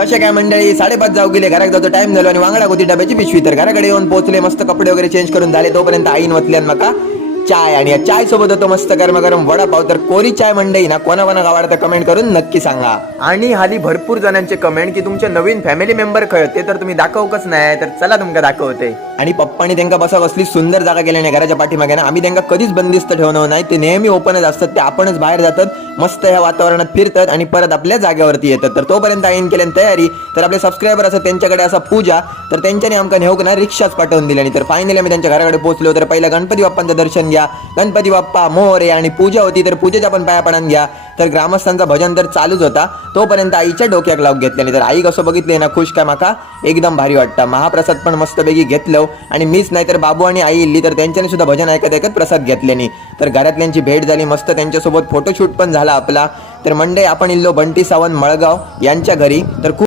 अशा काय मंडळी 5:30 जाऊ गेले, घरात जातो टाइम झालो आणि वांगडा होती डब्याची पिशवी. तर घराकडे येऊन पोहोचले, मस्त कपडे वगैरे चेंज करून झाले. तोपर्यंत आईन वतल्यान मका चाय, आणि या चाय सोबत होतो मस्त गरम गरम वडापाव. तर कोरी चाय मंडळी ना कोणा आवडतं कमेंट करून नक्की सांगा. आणि हाली भरपूर जणांचे कमेंट की तुमचे नवीन फॅमिली मेंबर खय ते तर तुम्ही दाखवकच नाही, तर चला तुमका दाखवते. आणि पप्पानी त्यांना बसा कसली सुंदर जागा केली नाही घराच्या पाठीमागे ना. आम्ही त्यांना कधीच बंदिस्त ठेवणार नाही, ते नेहमी ओपनच असतात. ते आपणच बाहेर जातात, मस्त ह्या वातावरणात फिरतात आणि परत आपल्या जागेवरती येतात. तर तोपर्यंत आईन केल्यान तयारी. तर आपले सबस्क्रायबर असतात त्यांच्याकडे असा पूजा, तर त्यांच्याने आमका नेऊक ना रिक्षाच पाठवून दिली. तर फायनली आम्ही त्यांच्या घराकडे पोहोचलो. तर पहिला गणपती बाप्पांचं दर्शन घ्या, गणपती बाप्पा मोरे, आणि पूजा होती तर पूजेच्या पण पाया पडून घ्या. तर ग्रामस्थांचा भजन तर चालूच होता. तोपर्यंत आईच्या डोक्याक लावून घेतल्याने तर आई कसं बघितले ना खुश काय माका एकदम भारी वाटतं. महाप्रसाद पण मस्तपैकी घेतलं, आणि मीच नाही तर बाबू आणि आई इल्ली तर त्यांच्याने सुद्धा भजन ऐकत ऐकत प्रसाद घेतल्याने. तर घरातल्यांची भेट झाली, मस्त त्यांच्यासोबत फोटोशूट पण झाला आपला. तर मंडळी आपण इल्लो बंटी सावंत मळगाव यांच्या घरी. तर खूप